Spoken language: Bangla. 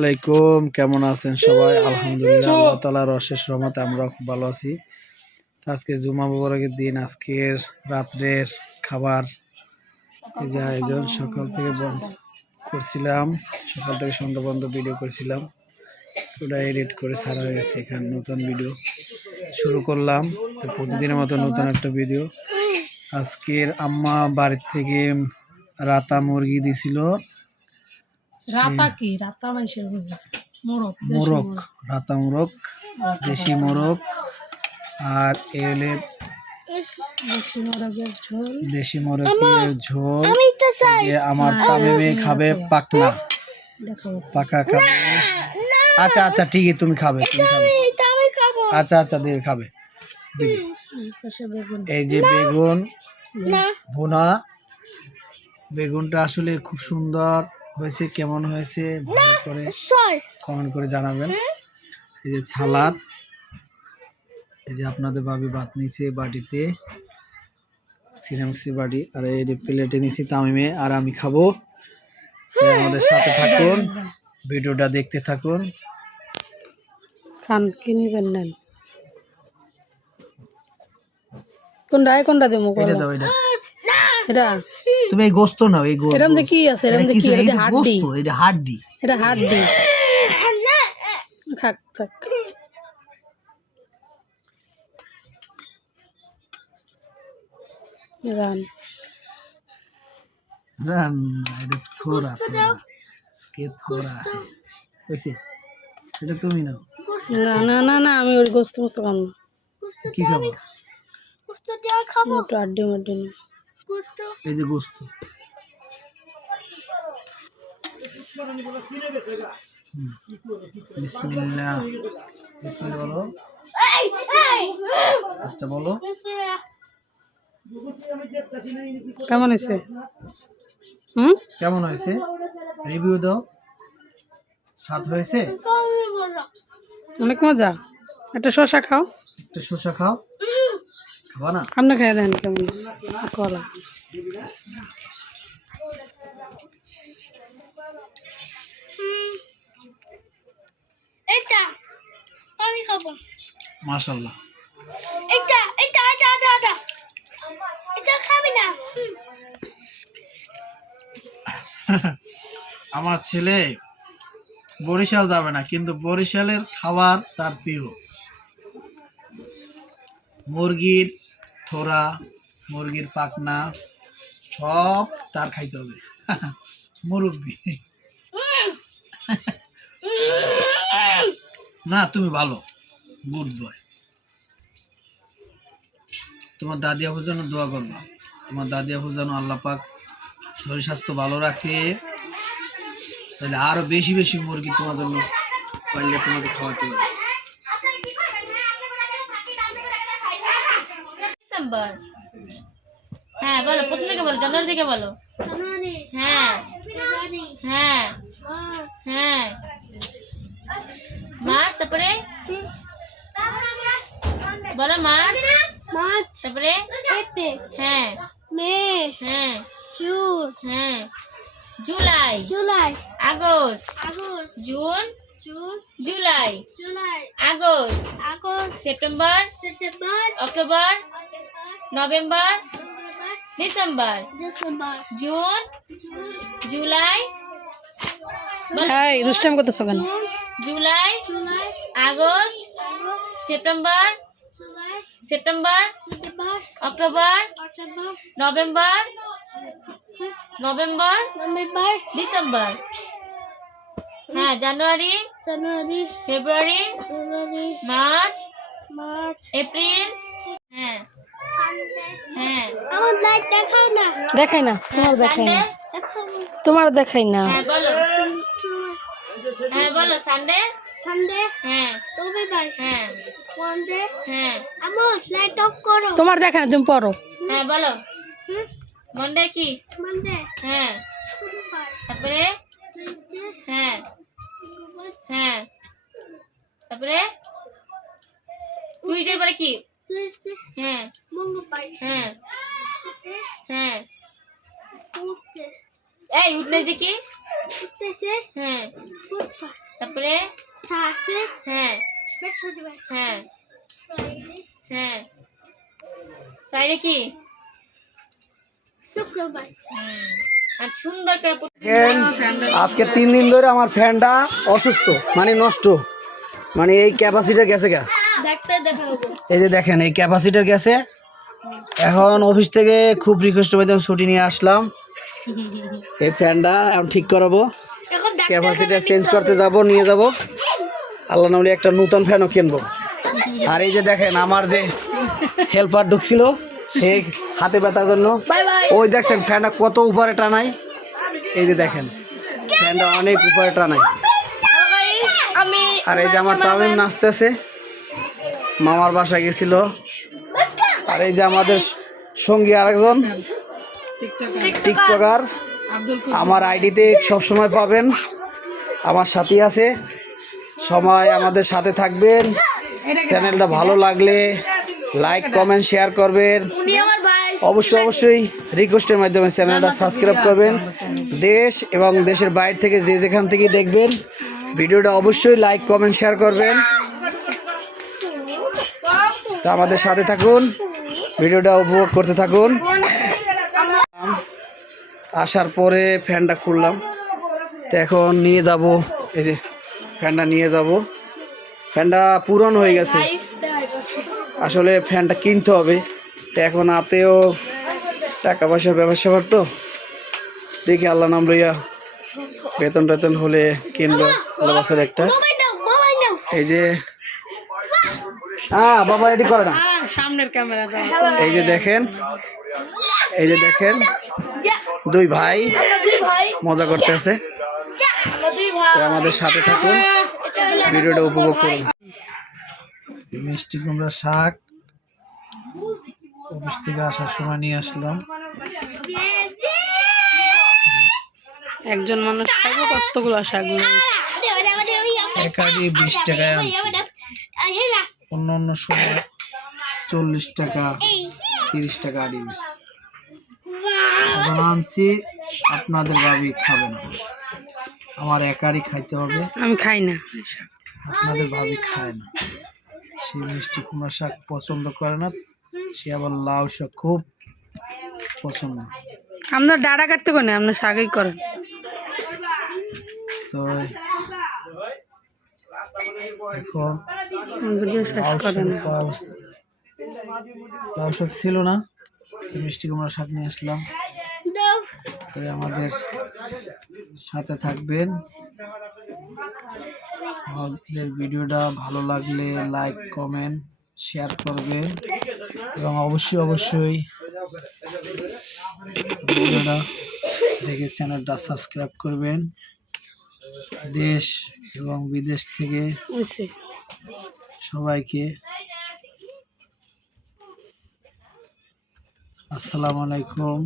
আলাইকুম কেমন আছেন সবাই? আলহামদুলিল্লাহ আল্লাহ তালার অশেষ রহমতে আমরা খুব ভালো আছি। আজকে জুমা মুবারকের দিন আজকের রাত্রের খাবার। এই যে আয়োজন সকাল থেকে বন্ধ করছিলাম সকাল থেকে সন্ধ্যা বন্ধ ভিডিও করছিলাম। ওটা এডিট করে ছাড়া হয়ে গেছে এখানে নতুন ভিডিও শুরু করলাম। তো প্রতিদিনের মতো নতুন একটা ভিডিও আজকের আম্মা বাড়ির থেকে রাতা মুরগি দিছিল। রাতা কি? রাতা মানুষের বুঝে। মোরগ দেশি মোরগ রাতা মোরগ দেশি মোরগ আর এ হলে দেশি মোরগের ঝোল। দেশি মোরগের ঝোল যে আমার তামিমে খাবে পাকনা। পাকা খাবে। আচ্ছা আচ্ছা ঠিকই তুমি খাবে তুমি খাবে। আচ্ছা আচ্ছা দেবে। খাবে এই যে বেগুন ভুনা বেগুনটা আসলে খুব সুন্দর। হয়েছে কেমন হয়েছে ভালো করে কমেন্ট করে জানাবেন। এই যে ছালাদ এই যে আপনাদের ভাবি ভাত নিচে বাটিতে সিরামিক্সি বাটি আর এই প্লেটে নিছি তামিমে আর আমি খাব। আমাদের সাথে থাকুন ভিডিওটা দেখতে থাকুন। খান কি নিবেন নেন? কোনটা কোনটা দেবো এটা দাও এটা। এটা? তুমি এই গোস্ত নাও এই গোস্ত। দিয়ে কি আছে এরম দিয়ে কি এটা হাড্ডি। এটা হাড্ডি। এটা হাড্ডি। খাক থাক। রান। রান এটা থোড়া স্কে থোড়া। হয়েছে? এটা তুমি নাও। না না না না আমি ওই গোস্ত মোস্ত না। কি খাব? একটু আড্ডি মাড্ডি না এই যে গোস্ত। বিসমিল্লাহ। বিসমিল্লাহ বলো। আচ্ছা বলো। কেমন হয়েছে? হুম? কেমন হয়েছে? রিভিউ দাও। স্বাদ হয়েছে? অনেক মজা। একটা শসা খাও। একটা শসা খাও। আপনি খাই দেন কেমন? কলা? এটা মাশাল্লাহ এটা এটা এটা এটা এটা এটা খাবি না? আমার ছেলে বরিশাল যাবে না কিন্তু বরিশালের খাবার তার প্রিয়। মুরগির থোড়া, মুরগির পাকনা সব তার খাইতে হবে। মুরব্বি। না, তুমি ভালো। Good boy. তোমার দাদি আবুর জন্য দোয়া করবা। তোমার দাদি আবুর যেন আল্লাহ পাক শরীর স্বাস্থ্য ভালো রাখে। তাহলে আরও বেশি বেশি মুরগি তোমার জন্য পাইলে তোমাকে খাওয়াতে পারবে ডিসেম্বর হ্যাঁ বলো প্রথম থেকে বলো জানুয়ারি থেকে বলো জানুয়ারি হ্যাঁ ফেব্রুয়ারি হ্যাঁ মার্চ হ্যাঁ মার্চ তারপরে বলো মার্চ মার্চ তারপরে এপ্রিল হ্যাঁ মে হ্যাঁ জুন হ্যাঁ July July August August June June July. July. August. August. September. September. October. October November. November. December. December. June. July. হ্যাঁ দুষ্টামি করতেছো কেন? July. July. August. August. September. September. September. October. October. November. November. November. December. হ্যাঁ January January February February March March April হ্যাঁ। হ্যাঁ। আমার লাইট দেখাও না। দেখাই না তোমার দেখাই না। তোমার দেখাই না। হ্যাঁ বলো। হ্যাঁ বলো সানডে সানডে হ্যাঁ। রবিবার হ্যাঁ। ওয়ানডে হ্যাঁ। আমার লাইট অফ করো। তোমার দেখাই না তুমি পড়ো। হ্যাঁ বলো। মন্ডে কি? মানডে হ্যাঁ। তারপরে? হ্যাঁ হ্যাঁ তারপরে টুইজের পরে কি টিউসডে হ্যাঁ মঙ্গলবার হ্যাঁ উঠতেছে হ্যাঁ উঠতে এই উঠনে যে কি উঠতেছে হ্যাঁ তারপরে থাকতে হ্যাঁ বৃহস্পতিবার হ্যাঁ হ্যাঁ ফ্রাইডে কি শুক্রবার আজকে তিন দিন ধরে আমার ফ্যানটা অসুস্থ মানে নষ্ট। মানে এই ক্যাপাসিটার গেছে গা। এই যে দেখেন এই ক্যাপাসিটার গেছে। এখন অফিস থেকে খুব রিকোয়েস্ট করে ছুটি নিয়ে আসলাম। এই ফ্যানটা এখন ঠিক করাবো। ক্যাপাসিটার চেঞ্জ করতে যাব নিয়ে যাব। আল্লাহ নামলে একটা নতুন ফ্যানও কিনবো। আর এই যে দেখেন আমার যে হেল্পার ঢুকছিল সে হাতে ব্যথার জন্য। ওই দেখছেন ফ্যানটা কত উপরে টানাই এই যে দেখেন ফ্যানটা অনেক উপরে টানাই আর এই যে আমার তামিম নাচতেছে মামার বাসায় গেছিল। আর এই যে আমাদের সঙ্গী আরেকজন টিকটকার। আমার আইডিতে সবসময় পাবেন। আমার সাথী আছে। সময় আমাদের সাথে থাকবেন। চ্যানেলটা ভালো লাগলে লাইক কমেন্ট শেয়ার করবেন। অবশ্যই অবশ্যই রিকোয়েস্টের মাধ্যমে চ্যানেলটা সাবস্ক্রাইব করবেন দেশ এবং দেশের বাইরে থেকে যে যেখান থেকে দেখবেন ভিডিওটা অবশ্যই লাইক কমেন্ট শেয়ার করবেন। তো আমাদের সাথে থাকুন ভিডিওটা উপভোগ করতে থাকুন। আসার পরে ফ্যানটা খুললাম। তো এখন নিয়ে যাব এই যে ফ্যানটা নিয়ে যাব। ফ্যানটা পুরনো হয়ে গেছে। আসলে ফ্যানটা কিনতে হবে। তো এখন হাতেও টাকা পয়সা ব্যবসা তো। দেখি আল্লাহ নাম লইয়া বেতন টেতন হলে কিনবো বছর একটা। এই যে হ্যাঁ বাবা এটি করে না? সামনের ক্যামেরা এই যে দেখেন এই যে দেখেন দুই ভাই মজা করতেছে। আমাদের সাথে থাকুন ভিডিওটা উপভোগ করুন। মিষ্টি কুমড়া শাক। অফিস থেকে আসার সময় নিয়ে আসলাম। একজন মানুষ খাইবো কতগুলো শাকগুলো একাডি বিশ টাকায় আনছি। অন্য অন্য সময় চল্লিশ টাকা তিরিশ টাকা আড়ি বেশি এখন আনছি আপনাদের ভাবি খাবে না। আমার একারই খাইতে হবে। আমি খাই না। আপনাদের ভাবি খায় না। সে মিষ্টি কুমড়া শাক পছন্দ করে না সে আবার লাউ শাক খুব পছন্দ। আপনার ডাড়া কাটতে কোনে আপনার শাকই করেন তো এখন লাউ শাক লাউ শাক ছিল না মিষ্টি কুমড়া শাক নিয়ে আসলাম। তাই আমাদের সাথে থাকবেন। আমাদের ভিডিওটা ভালো লাগলে লাইক কমেন্ট শেয়ার করবেন এবং অবশ্যই অবশ্যই ভিডিওটা দেখে চ্যানেলটা সাবস্ক্রাইব করবেন। দেশ এবং বিদেশ থেকে সবাইকে আসসালামু আলাইকুম।